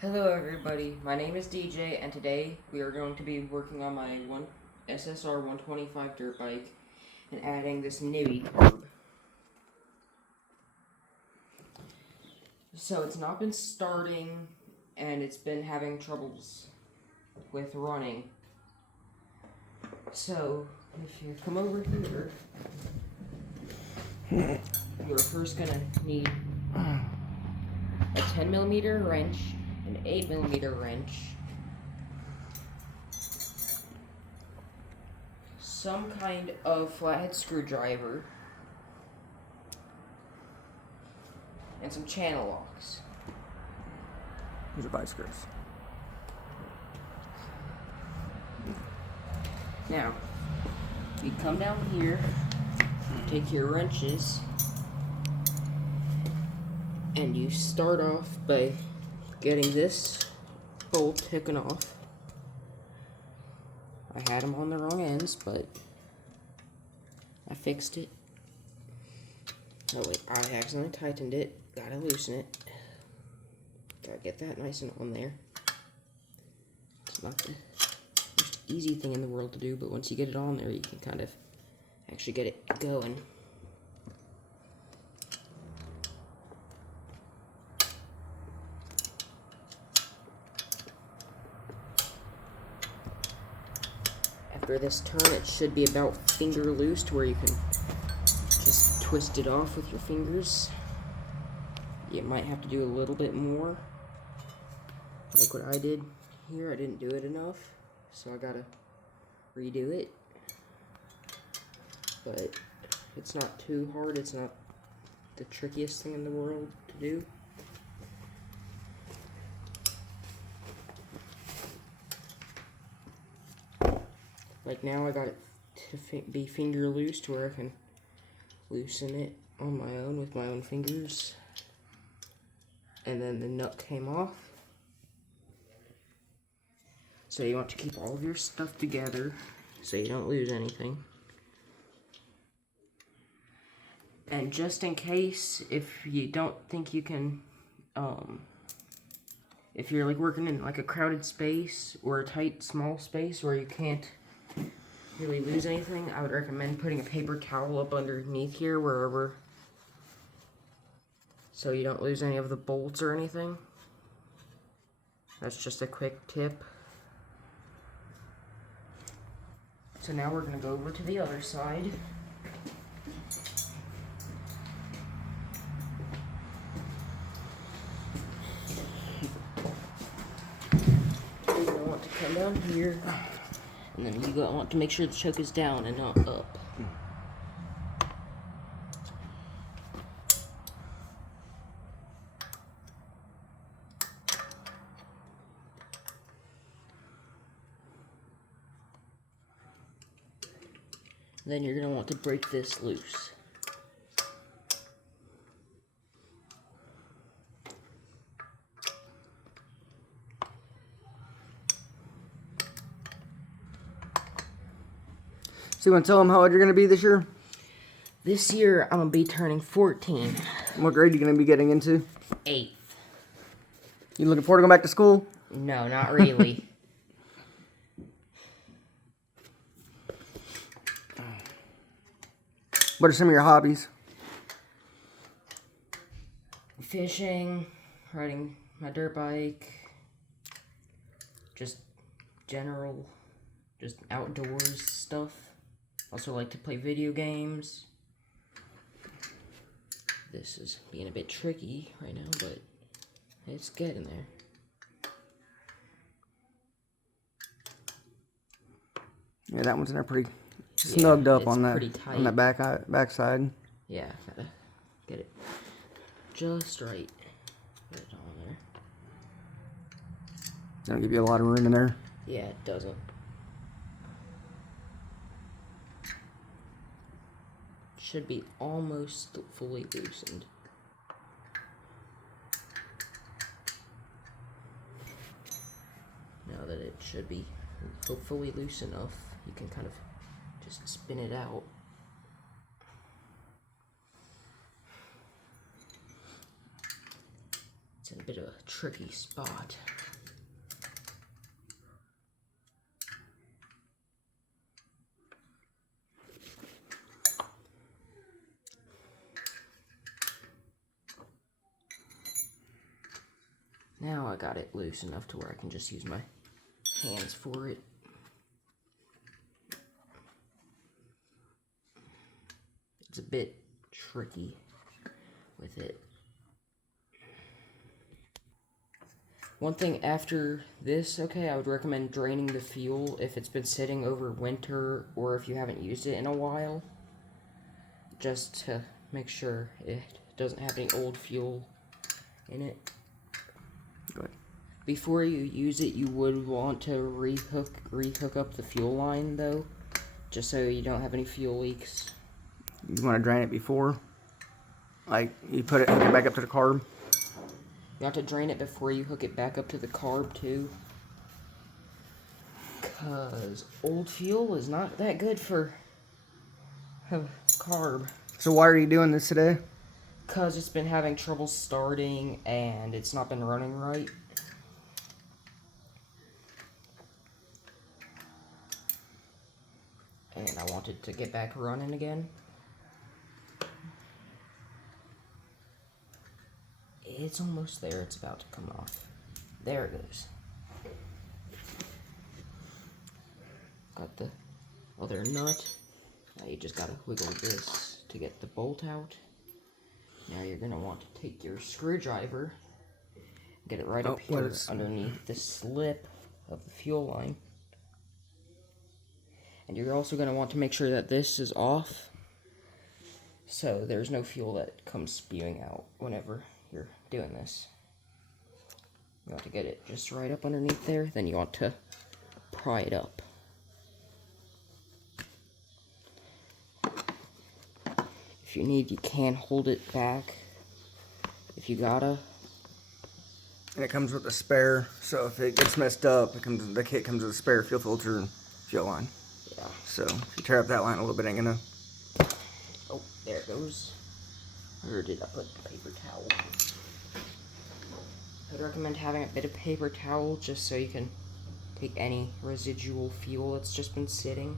Hello everybody, my name is DJ and today we are going to be working on my Ssr125 dirt bike and adding this nibbi carb. So it's not been starting and it's been having troubles with running. So if you come over here, you're first going to need a 10mm wrench, an 8mm wrench, some kind of flathead screwdriver, and some channel locks. These are vice grips. Now, you come down here, take your wrenches, and you start off by getting this bolt taken off. I had them on the wrong ends, but I fixed it. Oh wait, I accidentally tightened it. Gotta loosen it. Gotta get that nice and on there. It's not the most easy thing in the world to do, but once you get it on there, you can kind of actually get it going. After this turn, it should be about finger loose to where you can just twist it off with your fingers. You might have to do a little bit more. Like what I did here, I didn't do it enough, so I gotta redo it. But it's not too hard, it's not the trickiest thing in the world to do. Like now I got it to be finger loose to where I can loosen it on my own with my own fingers. And then the nut came off. So you want to keep all of your stuff together so you don't lose anything. And just in case, if you don't think you can, if you're like working in like a crowded space or a tight small space where you can't really lose anything, I would recommend putting a paper towel up underneath here wherever, so you don't lose any of the bolts or anything. That's just a quick tip. So now we're going to go over to the other side. You're going to want to come down here, and then you want to make sure the choke is down and not up. Then you're going to want to break this loose. So you want to tell them how old you're going to be this year? This year, I'm going to be turning 14. What grade are you going to be getting into? 8th. You looking forward to going back to school? No, not really. What are some of your hobbies? Fishing, riding my dirt bike, just general, just outdoors stuff. Also like to play video games. This is being a bit tricky right now, but it's getting there. Yeah, that one's in there pretty snugged up on pretty that tight. on that back side. Yeah, gotta get it just right. Put it on there. That'll give you a lot of room in there. Yeah, it doesn't. Should be almost fully loosened. Now that it should be hopefully loose enough, you can kind of just spin it out. It's in a bit of a tricky spot. Now I got it loose enough to where I can just use my hands for it. It's a bit tricky with it. One thing after this, okay, I would recommend draining the fuel if it's been sitting over winter or if you haven't used it in a while. Just to make sure it doesn't have any old fuel in it. Good. Before you use it, you would want to rehook up the fuel line though, just so you don't have any fuel leaks. You want to drain it before? Like, you hook it back up to the carb? You have to drain it before you hook it back up to the carb too. Because old fuel is not that good for carb. So why are you doing this today? Because it's been having trouble starting and it's not been running right. And I wanted to get back running again. It's almost there. It's about to come off. There it goes. Got the other nut. Now you just gotta wiggle this to get the bolt out. Now you're gonna want to take your screwdriver, get it right up here underneath the slip of the fuel line. And you're also gonna want to make sure that this is off, so there's no fuel that comes spewing out whenever you're doing this. You want to get it just right up underneath there, then you want to pry it up. If you need, you can hold it back if you gotta. And it comes with a spare, so if it gets messed up, the kit comes with a spare fuel filter and fuel line. Yeah. So if you tear up that line a little bit, ain't gonna. Oh, there it goes. Where did I put the paper towel? I'd recommend having a bit of paper towel just so you can take any residual fuel that's just been sitting.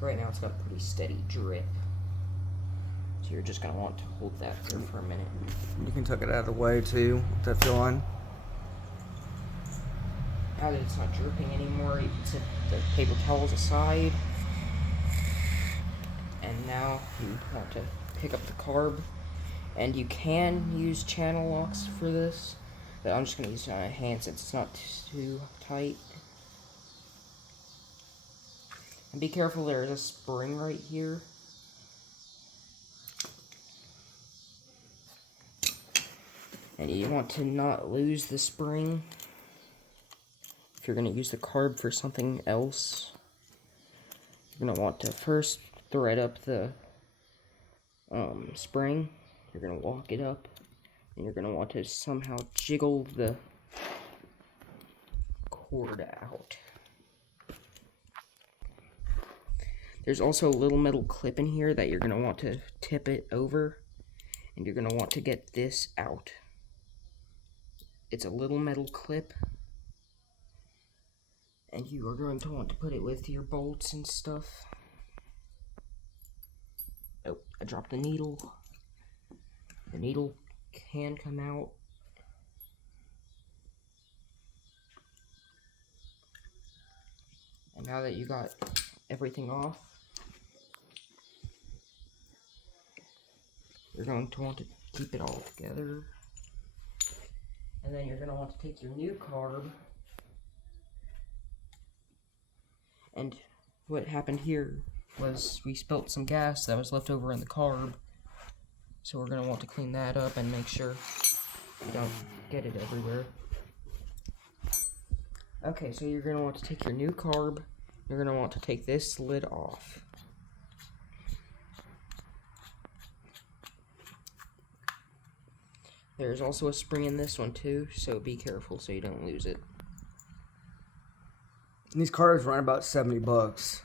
Right now it's got a pretty steady drip. So you're just going to want to hold that there for a minute. You can tuck it out of the way too, with that fuel line. Now that it's not dripping anymore, you can set the paper towels aside. And now you want to pick up the carb. And you can use channel locks for this, but I'm just going to use it on my hand since it's not too tight. And be careful, there's a spring right here. And you want to not lose the spring if you're going to use the carb for something else. You're going to want to first thread up the spring. You're going to lock it up, and you're going to want to somehow jiggle the cord out. There's also a little metal clip in here that you're going to want to tip it over, and you're going to want to get this out. It's a little metal clip, and you are going to want to put it with your bolts and stuff. Oh, I dropped the needle. The needle can come out. And now that you got everything off, you're going to want to keep it all together. And then you're going to want to take your new carb. And what happened here was we spilt some gas that was left over in the carb. So we're going to want to clean that up and make sure you don't get it everywhere. Okay, so you're going to want to take your new carb. You're going to want to take this lid off. There's also a spring in this one too, so be careful so you don't lose it. And these carbs run about $70.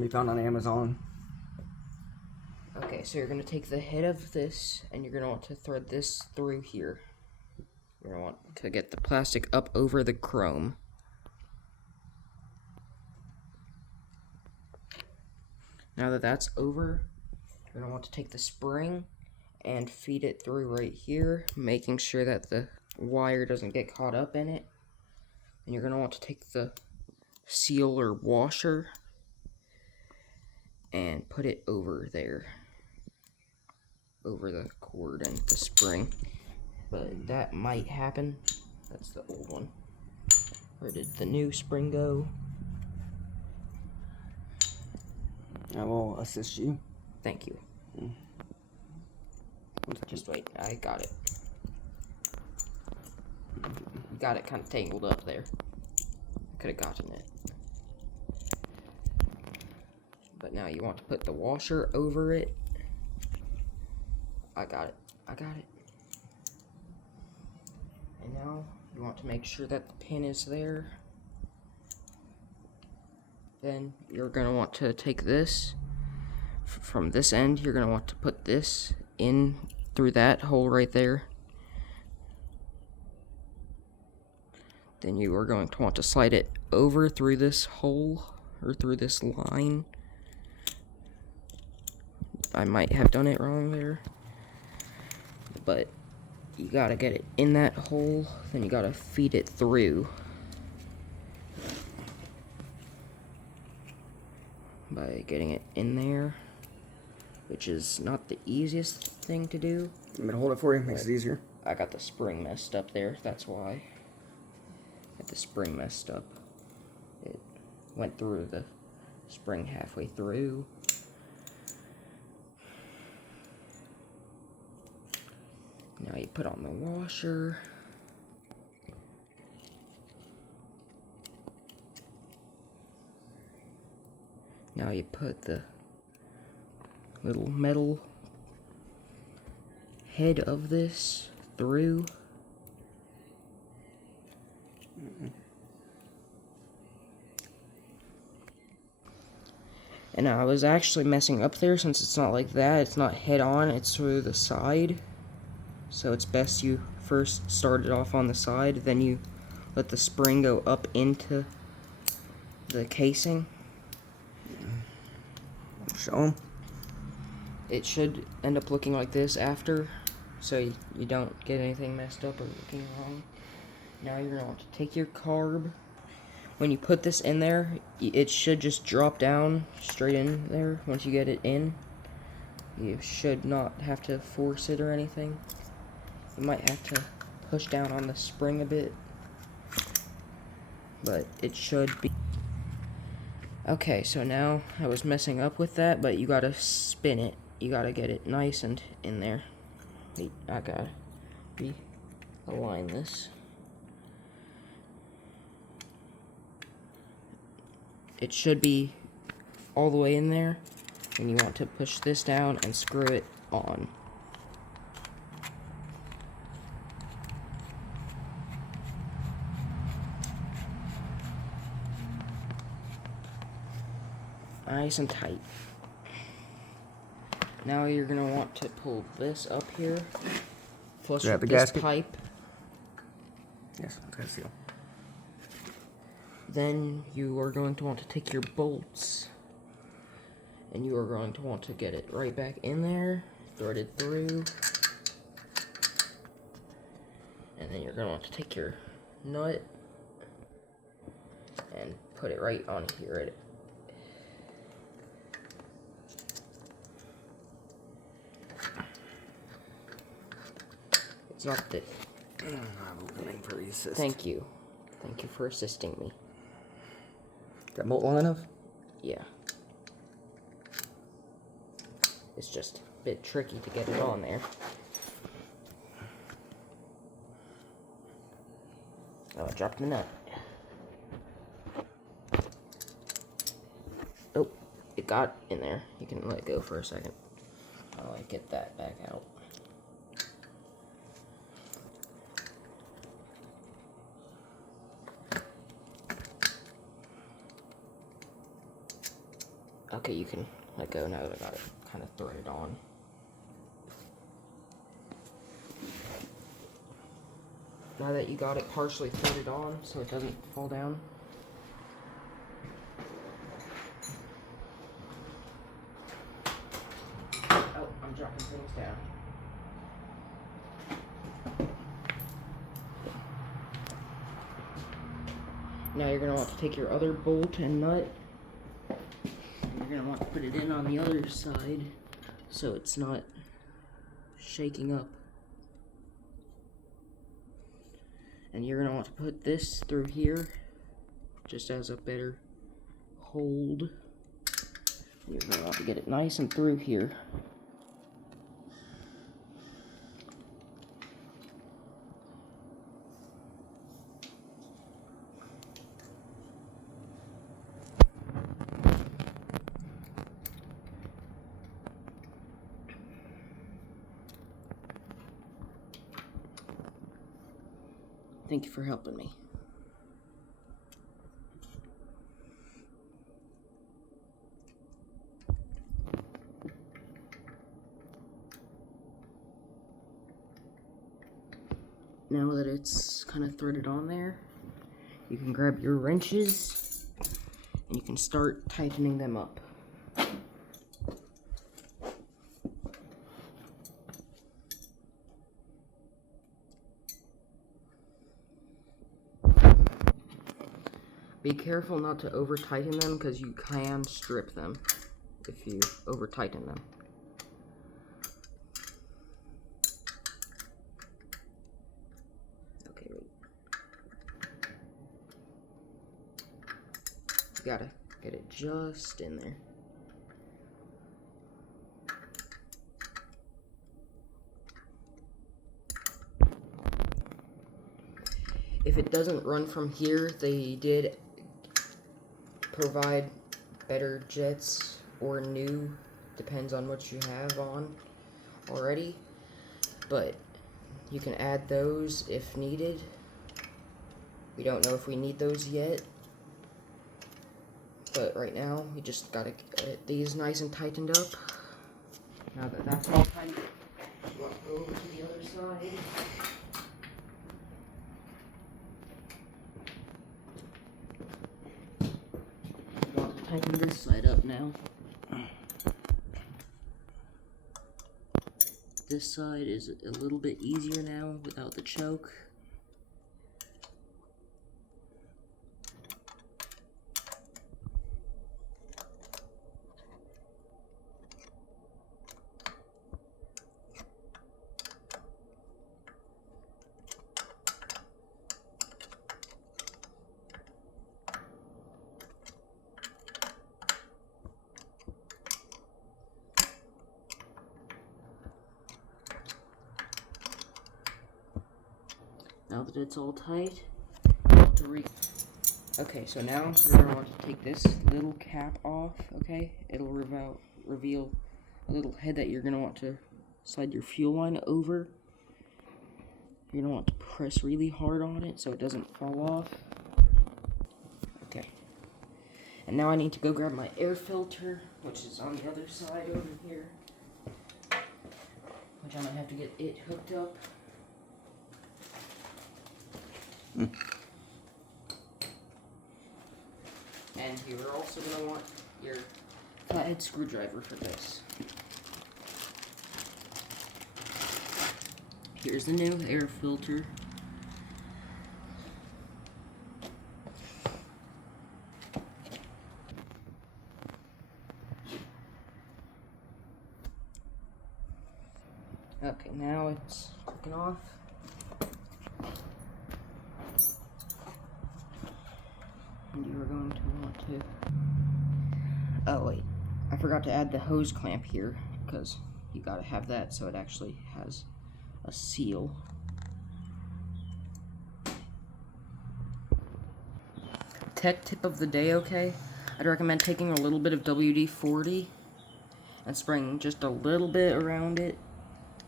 can be found on Amazon. Okay, so you're going to take the head of this, and you're going to want to thread this through here. You're going to want to get the plastic up over the chrome. Now that that's over, you're going to want to take the spring and feed it through right here, making sure that the wire doesn't get caught up in it. And you're going to want to take the seal or washer and put it over there, over the cord and the spring. But that might happen. That's the old one. Where did the new spring go? I will assist you. Thank you. Just wait, I got it. Got it kind of tangled up there. Could have gotten it. But now you want to put the washer over it. I got it. I got it. And now you want to make sure that the pin is there. Then you're going to want to take this from this end. You're going to want to put this in through that hole right there. Then you are going to want to slide it over through this hole or through this line. I might have done it wrong there, but you gotta get it in that hole, then you gotta feed it through by getting it in there, which is not the easiest thing to do. I'm gonna hold it for you, makes it easier. I got the spring messed up there, that's why. Got the spring messed up. It went through the spring halfway through. Now you put on the washer. Now you put the little metal head of this through. And I was actually messing up there since it's not like that. It's not head on, it's through the side. So it's best you first start it off on the side, then you let the spring go up into the casing. Show them. It should end up looking like this after, so you don't get anything messed up or looking wrong. Now you're going to want to take your carb. When you put this in there, it should just drop down straight in there once you get it in. You should not have to force it or anything. You might have to push down on the spring a bit, but it should be. Okay, so now I was messing up with that, but you gotta spin it. You gotta get it nice and in there. Wait, I gotta realign this. It should be all the way in there, and you want to push this down and screw it on. Nice and tight. Now you're going to want to pull this up here, flush with this gasket? pipe. Yes, it's got a seal. Then you are going to want to take your bolts, and you are going to want to get it right back in there, threaded through. And then you're going to want to take your nut and put it right on here. It's not the... I'm looking for the assist. Thank you. Thank you for assisting me. That bolt long enough? Yeah. It's just a bit tricky to get it on there. Oh, I dropped the nut. Oh, it got in there. You can let it go for a second. I'll get that back out. Okay, you can let go now that I got it kind of threaded on. Now that you got it partially threaded on so it doesn't fall down. Oh, I'm dropping things down. Now you're going to want to take your other bolt and nut, and you're going to want to put it in on the other side so it's not shaking up. And you're going to want to put this through here just as a better hold. You're going to want to get it nice and through here. Thank you for helping me. Now that it's kind of threaded on there, you can grab your wrenches and you can start tightening them up. Be careful not to over tighten them because you can strip them if you over tighten them. Okay, wait. You gotta get it just in there. If it doesn't run from here, they did provide better jets or new, depends on what you have on already, but you can add those if needed. We don't know if we need those yet, but right now we just gotta get these nice and tightened up. Now that that's all tight, we'll go over to the other side. Tighten this side up now. This side is a little bit easier now without the choke. Now that it's all tight, okay, so now you're going to want to take this little cap off, okay? It'll reveal a little head that you're going to want to slide your fuel line over. You're going to want to press really hard on it so it doesn't fall off. Okay. And now I need to go grab my air filter, which is on the other side over here. Which I might have to get it hooked up. And you're also going to want your flathead screwdriver for this. Here's the new air filter. Okay, now it's clicking off. And you are going to want to... Oh wait, I forgot to add the hose clamp here, because you gotta have that so it actually has a seal. Tech tip of the day, okay? I'd recommend taking a little bit of WD-40 and spraying just a little bit around it,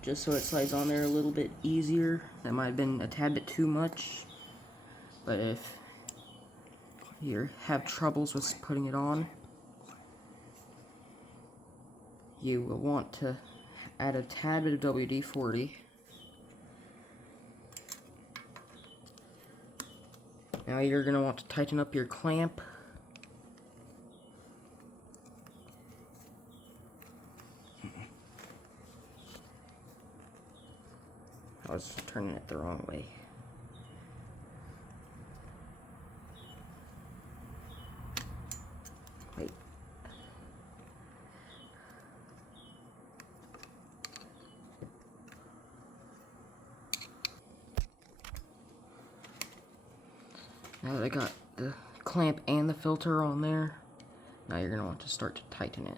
just so it slides on there a little bit easier. That might have been a tad bit too much, but if you have troubles with putting it on, you will want to add a tad bit of WD-40. Now you're going to want to tighten up your clamp. I was turning it the wrong way. Wait. Now that I got the clamp and the filter on there, now you're going to want to start to tighten it.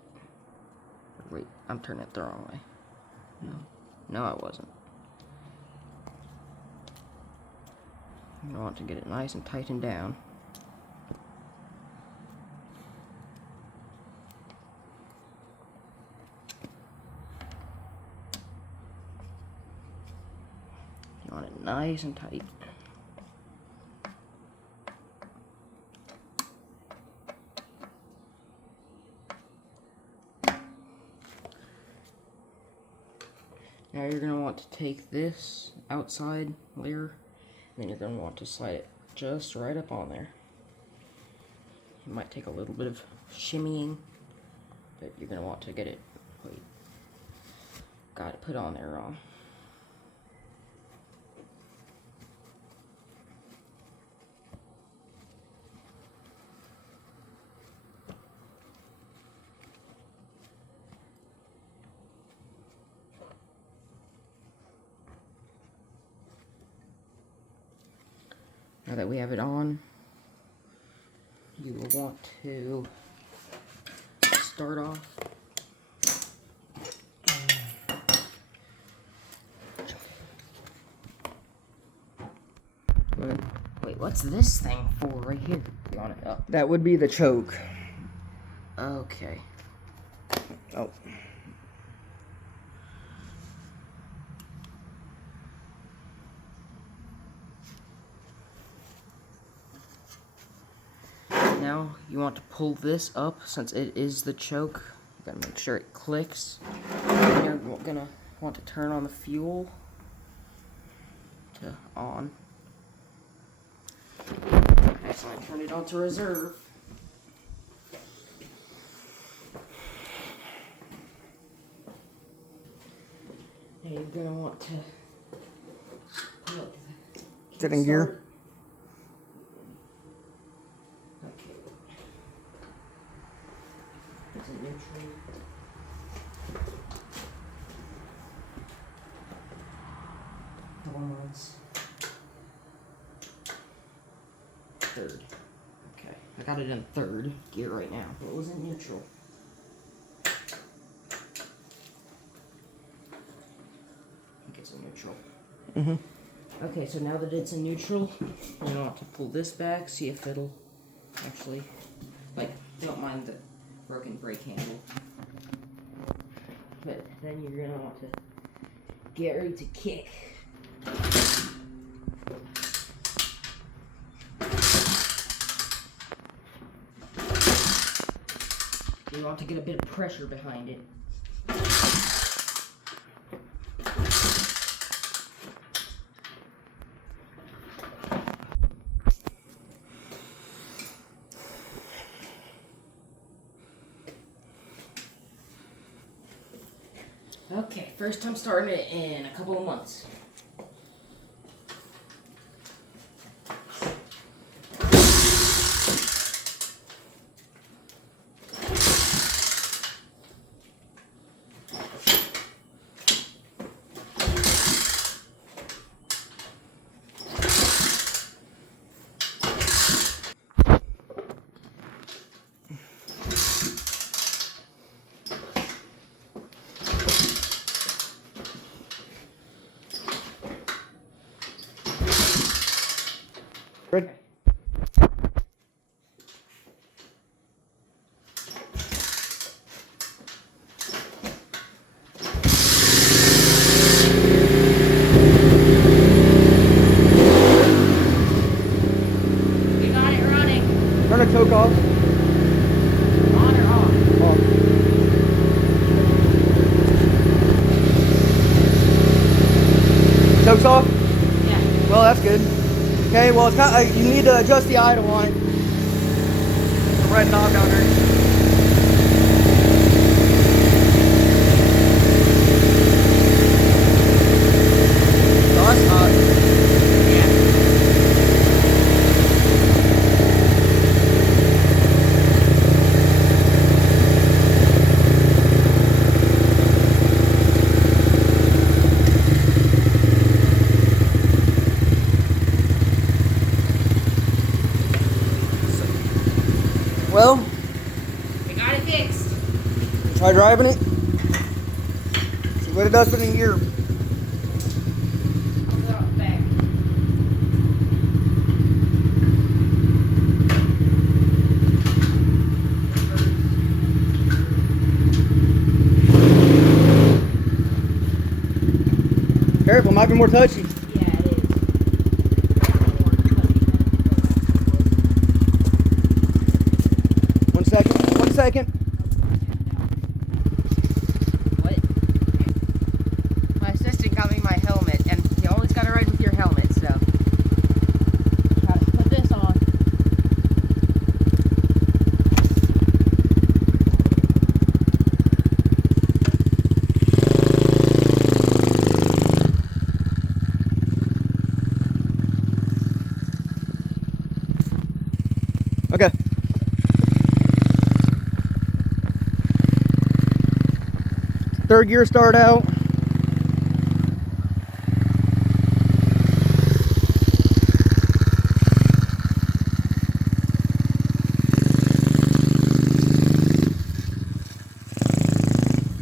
Wait, I'm turning it the wrong way. No, I wasn't. You want to get it nice and tightened down. You want it nice and tight. Now you're going to want to take this outside layer, then you're going to want to slide it just right up on there. It might take a little bit of shimmying, but you're going to want to get it, wait, got it put on there wrong. Now that we have it on, you will want to start off wait, what's this thing for right here? You want it up? That would be the choke. Okay. Oh. Now you want to pull this up since it is the choke. You gotta make sure it clicks. And you're gonna want to turn on the fuel to on. Actually, turn it on to reserve. And you're gonna want to pull up the Is it in gear? Okay. Is it neutral? Once. Third. Okay. I got it in third gear right now. But it was in neutral. I think it's in neutral. Mm-hmm. Okay, so now that it's in neutral, you want to pull this back, see if it'll actually, like, don't mind the broken brake handle. But then you're gonna want to get ready to kick. You want to get a bit of pressure behind it. Okay, first time starting it in a couple of months. Ready? We got it running. Turn the choke off. On or off? Off. works off? Yeah. Well, that's good. Okay, well, it's kind of, you need to adjust the idle on it. The red knob down there. Oh, that's hot. Yeah. Well, We got it fixed. try driving it. See what it does in a year. I'll put it off the back. Careful, it might be more touchy. Yeah, it is. One second. What? My assistant got me my helmet, and you always gotta ride with your helmet, so. Try to put this on. Okay. Third gear start out.